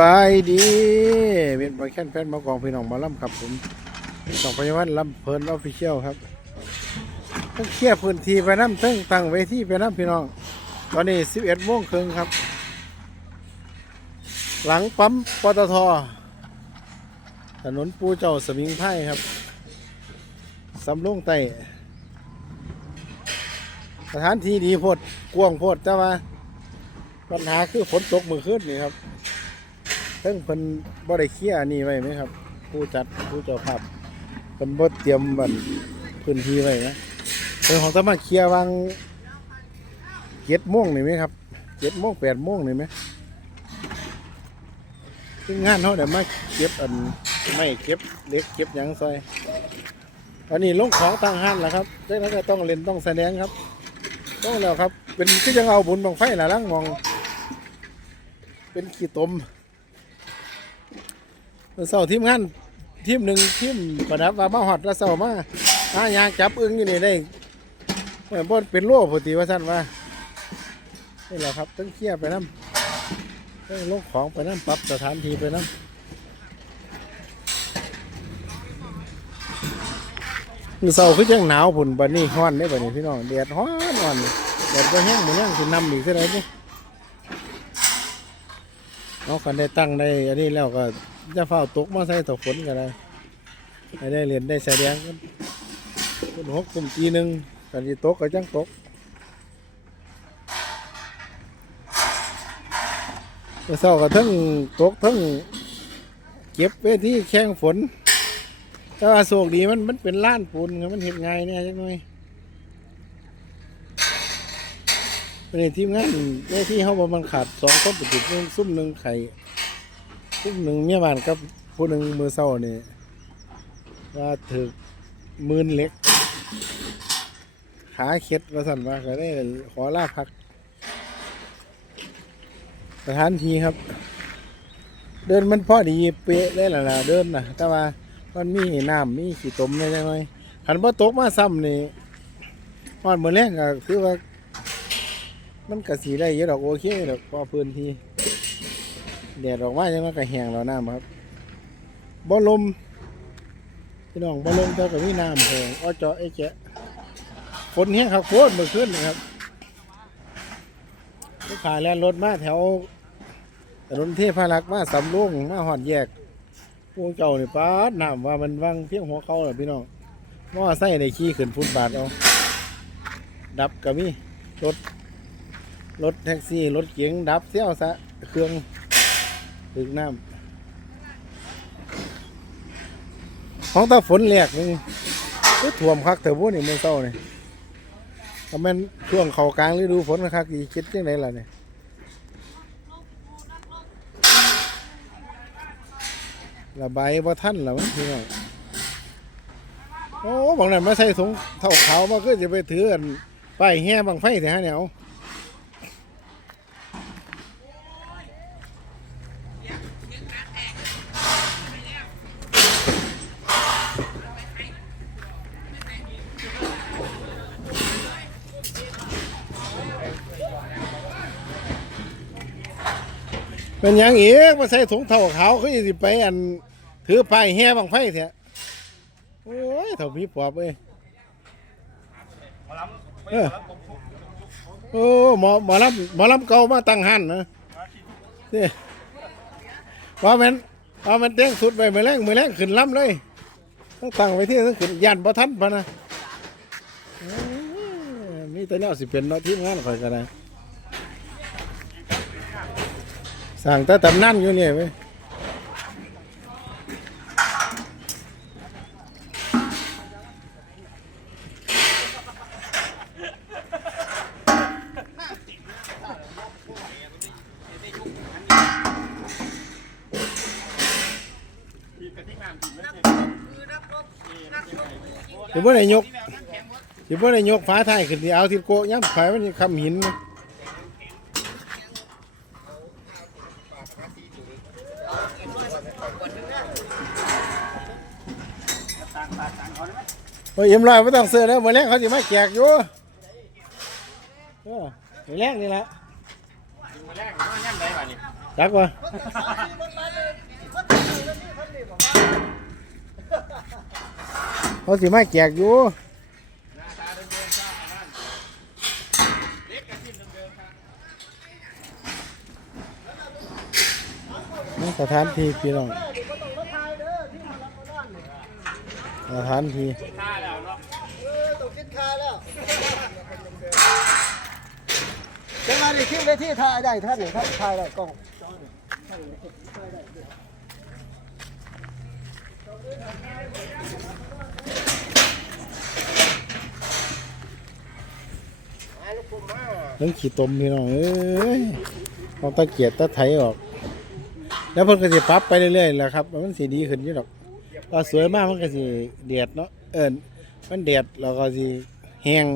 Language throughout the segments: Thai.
บายดีเป็นบอยแคนแฟนมากองพี่น้องมาล่ำครับผมสองพยาวันลำเพลินออฟฟิเชียลครับต้องเคลียร์พื้นที่ไปน้ำตั้งตั้งเวทีไปน้ำพี่น้อง ตอนนี้สิบเอ็ดโมงครึ่งครับ หลังปั๊มปตทถนนปูเจ้าสมิงไพ่ครับสำโรงไตสถานที่ดีโพดกว้างโพดแต่ว่าปัญหาคือฝนตกมือขึ้นนี่ครับ เพิ่งเพิ่นบ่ได้เคลียร์นี่ไว้ไหมครับ ผู้จัดผู้เจ้าภาพเพิ่นบ่เตรียมบันพื้นที่ไว้นะเพิ่นของสามารถเคลียร์วางเจ็ดโมงนี่ไหมครับเจ็ดโมงแปดโมงนี่ไหมซึ่งงานเขาเดี๋ยวมาเก็บอันไม่เก็บเล็กเก็บยังซอยตอนนี้ลงของตั้งห้านแล้วครับดังนั้นก็ต้องเล่นต้องแสดงครับ ต้องแล้วครับ เป็นก็ยังเอาบุญบังไฟหล่ะล่างมอง เป็นขี้ตม เสาทีมงานทีมหนึ่งทีมประดับว่ามาหอดแล้วเสามาหายางจับอึ้งอยู่นี่ได้เหมือนบ่เป็นโล่พอดีว่าท่านว่านี่แหละครับต้องเคลียร์ไปน้ำต้องลงของไปน้ำปรับสถานที่ไปน้ำเสาคือจังหนาวผุนบันนี้ฮ้อนได้บันนี้พี่น้องแดดฮ้อนฮ้อนแดดก็แห้งเหมือนยังคือนำอีกเท่าไหร่นี่ เอากันได้ตั้งได้อันนี้แล้วก็จะเฝ้าตกมาใส่ตกฝนกันเลยได้เรียนได้แสดงกันคนหกกลุ่มตีหนึ่งกันที่ตกก็จังตกเมื่อเช้าก็ทั้งตกทั้งเก็บเวทีแข่งฝนแต่ว่าโชคดีมันมันเป็นล้านปูนมันเห็นง่ายเนี่ยจังหน่อย เป็นทีมงานเวทีเขาบอกมันขาดสองคนติดๆซุ่มหนึ่งไข่ผู้หนึ่งเมียบ้านกับผู้หนึ่งมือเศร้านี่ว่าถึกมืนเล็ก ขาเข็ดว่าสั่นว่าก็ได้ขอลาพักสถานที่ครับ เดินมันพอดีเป๊ะได้และล่ะเดินนะแต่ว่ามันมีน้ำมีขี้ตมได้จังไงขันบ่ตกมาซ้ำนี่ฮอดมือแรงก็คือว่า มันกระสีได้เยอะดอกโอเคดอกพอพื้นที่แดดออกมายังมันก็แหงแล้วน้ำครับบ่ลมพี่น้องบ่ลมแต่าก็มีน้ำแหงอ้อจาะไอ้แจะฝนแห้งครับโคตรเมื่อคืนนะครับลูกค้าแล่นรถมาแถวถนนเทพารักษ์มาสำโรงมาหอดแยกพวกเจ้านี่ป้าดน้ำว่ามันว่างเพียงหัวเขาเหรอพี่น้องมอไซค์ในขี่ขึ้นฟุตบาทเอาดับก็มีรถ รถแท็กซี่ รถเก๋งดับเสี้ยวซะ เครื่องถึงน้ำของตาฝนแหลกนึงก็ท่วมคักเถอะพวกนี่เมื่อเช้านี่ถ้าแมันช่วงเขากลางฤดูฝนคักอีคิดยังไงล่ะเนี่ยระบายว่าท่านหรอมั้งพี่น้องโอ้บางนั้นมาใส่ถุงเท่าขามาก็จะไปถืออันป้ายแห่บางไฟแต่ฮะเนี่ย เป็นยังอีกมาใส่ถุงเท่าขาวเขาสิไปอันถือป้ายแห่บังไฟเถอะโอ้ยเท่าพี่ปอบเอ้ยเอโอ้หมอหมอลำหมอลำเก่ามาตั้งหันนะนี่ว่ามันว่ามันเต้งสุดไปมือแรงมือแรงขึ้นลำเลยต้องตั้งไว้ที่ต้องขึ้นยันบ่ทันพะนะโอ้ยมีแต่แนวสิเป็นเนาะทีมงานข่อยกันนะ สั่งแต่ตำนั่นอยู่เนี่ยเว้ยสิบ่ได้ยกสิบ่ได้ยกฟ้าท้ายขึ้นที่เอาที่โกะย้ำไฟมันคำหินนะ โอ้ยเอ็มลอยไม่ต้องเสื้อแล้วมือแรกเขาจะมาแจกอยู่เออมือแรกนี่แหละมือแรกมันย่ำได้ป่ะนี่จักวะเขาสิมาแจกอยู่นี่สถานที่พี่น้อง สถานที่ตกกินคาแล้วจะมาดิคิวได้ที่ถ่ายได้ท่านหนึ่งครับถ่ายได้กล้องมาลูกผมมานั่นขี่ตมพี่น้องเอ้ยเอาตะเกียบตะไถออก แล้วเพิ่นก็สิปรับไปเรื่อยๆแหละครับ มันสิดีขึ้นอยู่ดอก ก็สวยมากมันก็สิเดียดเนาะเอิญมันเดียดแล้วก็สิแห้ง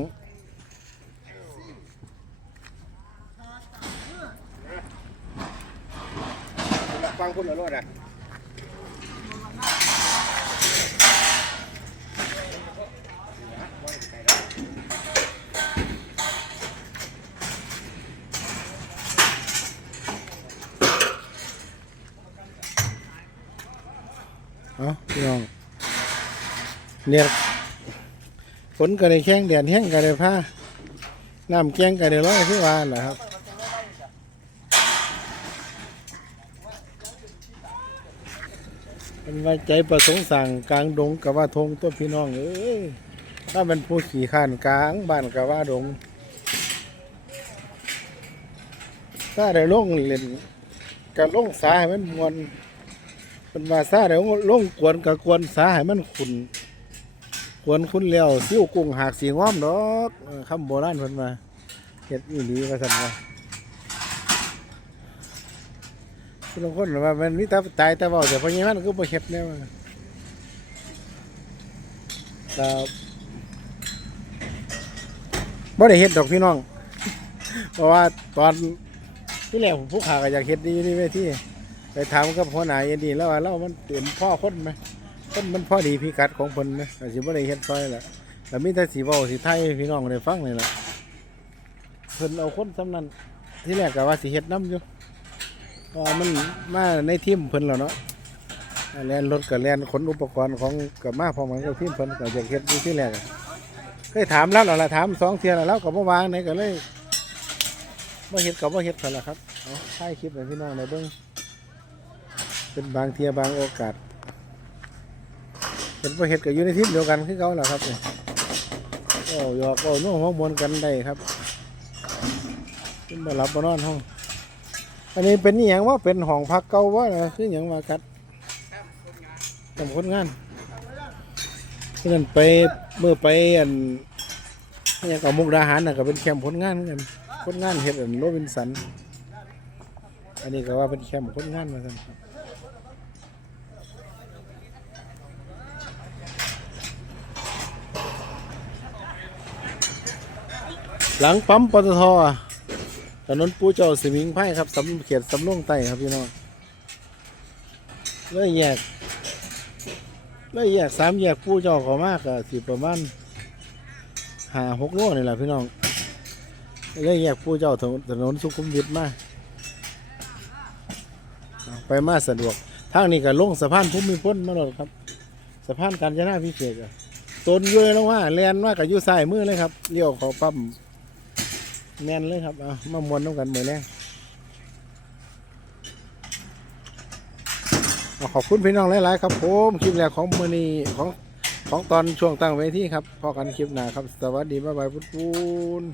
ฟังคุณเอาโลดอะ เอาพี่น้องเนี่ยฝนก็ได้แข้งแดดแห้งก็ได้ผ้าน้ำแกงก็ได้ร้อยคือว่าแหละครับเป็นว่าใจประสงค์สั่งกลางดงกับว่าทงตัวพี่น้องเอ้ยถ้าเป็นผู้ขี่ข้านกลางบ้านกับว่าดงถ้าได้ลงเล่นกับลงสาให้มันมวน เป็นว่าซาได้ลงกวนกับกวนสาให้มันขุนกวนคุณแล้วซิ่วกุ้งหากสีง้อมดอกคำโบราณเพิ่นมาเฮ็ดอีหลีว่าซั่นว่าคุณบางคนว่ามันมีแต่ตายแต่เว้าแต่พอยังมันก็บ่เฮ็ดแน่ว่าแต่บ่ได้เฮ็ดดอกพี่น้อง เพราะว่าตอนที่แรกผมผู้ขาก็อยากเฮ็ดดีนี่เว้ยที่ ไปถามกับหัวหนาเอ็นดีแล้วว่าเรามันเต็มพ่อคนไหมคนมันพ่อดีพิกัดของเพิ่นนะก็สิบ่ได้เฮ็ดซอยละแต่มีแต่สิเว้าสิไทยพี่น้องได้ฟังนี่แหละเพิ่นเอาคนสำนันที่แรกก็ว่าสิเฮ็ดนํอยู่พราะว่ามันมาในทีมเพิ่นแล้วเนาะแลนรถกับแลนขนอุปกรณ์ของกับมาพอมันกับทีมเพิ่นก็อยากเฮ็ดอยู่ที่แรกเคยถามแล้วแล้วล่ะถามสองเที่ยแล้วเราก็บ่วางไหนก็เลยบ่เฮ็ดกับบ่เฮ็ดกันละครับเอาถ่คลิปให้พี่น้องได้เบิ่ง เป็นบางเทียบางโอกาสเห็นบ่เฮ็ดก็อยู่ในทีมเดียวกันคือเก่าล่ะครับเนี่ยก็หยอกก็น่วหัวมวนกันได้ครับเป็นบ่หลับบ่นอนห้องอันนี้เป็นอีหยังว่าเป็นห้องพักเก่าว่าคือหยังว่ากัดทำคนงานฉะนั้นไปเมื่อไปอันอิหยังกับมุกดาหารน่ะก็เป็นแคมป์คนงานเหมือนกันคนงานเฮ็ดอันโรบินสัน อันนี้ก็ว่าเป็นแคมป์คนงานมาสั่นครับ หลังปั๊มปตทถนนปูเจ้าสิมิงไพ่ครับสำเขตสำโรงไต้ครับพี่น้องเลยแยกเลยแยกสามแยกปูเจ้าเขอมากอะสิประมาณหาหกโลนี่แหละพี่น้องเลยแยกผู้เจ้าถนนสุขุมวิทมาไปมาสะดวกทางนี้ก็ลงสะพานภูมิพลมาแล้วครับสะพานกาญจนาพิเศษอะต้นอย้ยลงว่าแลนว่ากับยู่ซ้ายมือเลยครับเลี้ยวเขาปั๊ม แน่นเลยครับเอามามวนต้องกันมือแรงขอบคุณพี่น้องหลาย ๆ ครับผมคลิปแรกของมือนี้ของของตอนช่วงตั้งเวทีครับพอกันคลิปหน้าครับ สวัสดีบ๊ายบายพุทธ